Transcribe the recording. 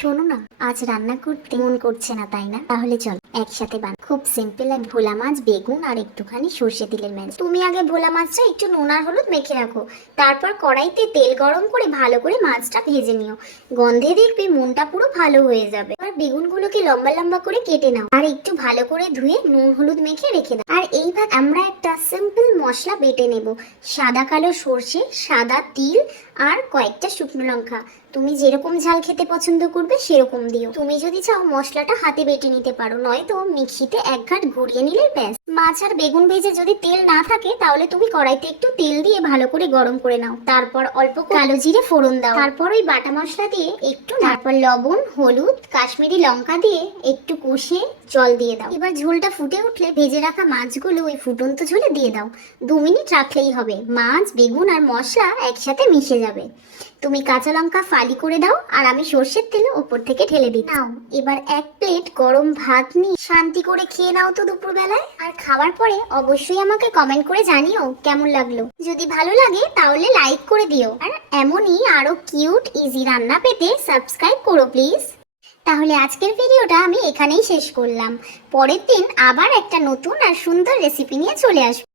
শোনো না, আজ রান্না করতে মন করছে না তাই না? তাহলে চল একসাথে খুব সিম্পল এক ভোলা মাছ, বেগুন আর একটুখানি সর্ষে তেলের ম্যাচ। তুমি আগে ভোলা মাছটা একটু নুন আর হলুদ মেখে রাখো, তারপর কড়াইতে তেল গরম করে ভালো করে মাছটা ভেজে নিও। গন্ধে দেখবে মনটা পুরো ভালো হয়ে যাবে। আর বেগুনগুলোকে লম্বা লম্বা করে কেটে নাও আর একটু ভালো করে ধুয়ে নুন হলুদ মেখে রেখে দাও। আর এইবার আমরা একটা সিম্পল মশলা বেটে নেব। সাদা কালো সর্ষে, সাদা তিল আর কয়েকটা শুকনো লঙ্কা। তুমি যেরকম ঝাল খেতে পছন্দ করবে সেরকম দিও। তুমি যদি চাও মশলাটা হাতে বেটে নিতে পারো, নয়তো মিক্সিতে এক ঘাট ঘুরিয়ে নিলে ব্যাস। মাছ আর বেগুন ভেজে যদি তেল না থাকে তাহলে তুমি কড়াইতে একটু তেল দিয়ে ভালো করে গরম করে নাও। তারপর অল্প কালো জিরে ফোড়ন দাও, তারপর ওই বাটা মশলা দিয়ে একটু, তারপর লবণ, হলুদ, কাশ্মীরি লঙ্কা দিয়ে একটু কষিয়ে জল দিয়ে দাও। এবার ঝোলটা ফুটে উঠলে ভেজে রাখা মাছগুলো ওই ফুটন্ত ঝোলে দিয়ে দাও। 2 মিনিট রাখলেই হবে, মাছ, বেগুন আর মশলা একসাথে মিশে যাবে। তুমি কাঁচা লঙ্কা ফালি করে দাও আর আমি সর্ষের তেল ওপর থেকে ঢেলে দিই। নাও এবার এক প্লেট গরম ভাত নিয়ে শান্তি করে খেয়ে নাও তো দুপুর বেলায়। আর খাওয়ার পরে অবশ্যই আমাকে কমেন্ট করে জানিও কেমন লাগলো। যদি ভালো লাগে তাহলে লাইক করে দিও। আর এমনই আরো কিউট ইজি রান্না পেতে সাবস্ক্রাইব করো প্লিজ। তাহলে আজকের ভিডিওটা আমি এখানেই শেষ করলাম। পরের দিন আবার একটা নতুন আর সুন্দর রেসিপি নিয়ে চলে আসবো।